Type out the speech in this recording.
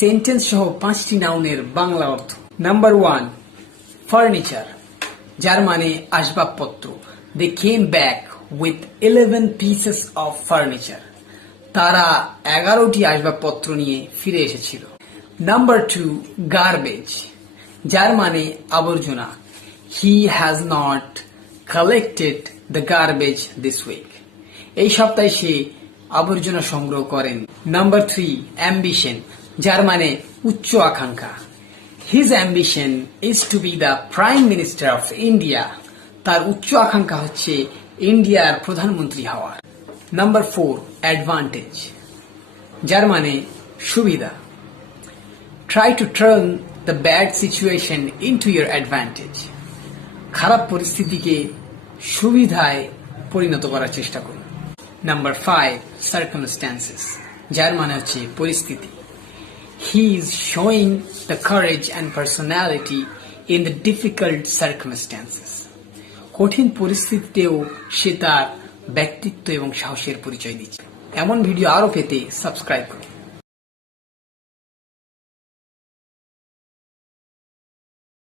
Sentence সহ পাঁচটি নাউনের বাংলা অর্থ। নাম্বার ওয়ান ফার্নিচার যার মানে আসবাবপত্র। They came back with eleven pieces of furniture তারা এগারোটি আসবাবপত্র নিয়ে ফিরে এসেছিল। নাম্বার টু গার্বেজ যার মানে আবর্জনা। He has not collected the garbage this week এই সপ্তাহে সে আবর্জনা সংগ্রহ করেন। নাম্বার থ্রি অ্যাম্বিশন যার মানে উচ্চ আকাঙ্ক্ষা। His ambition is to be the prime minister of India তার উচ্চ আকাঙ্ক্ষা হচ্ছে ইন্ডিয়ার প্রধানমন্ত্রী হওয়ার। নাম্বার ফোর অ্যাডভান্টেজ যার মানে সুবিধা। Try to turn the bad situation into your advantage খারাপ পরিস্থিতিকে সুবিধায় পরিণত করার চেষ্টা করুন। নাম্বার ফাইভ সার্কামস্ট্যান্সেস যার মানে হচ্ছে পরিস্থিতি। He is showing the courage and personality in the difficult circumstances কঠিন পরিস্থিতিতেও সে তার ব্যক্তিত্ব এবং সাহসের পরিচয় দিচ্ছে। এমন ভিডিও আরও পেতে সাবস্ক্রাইব করুন।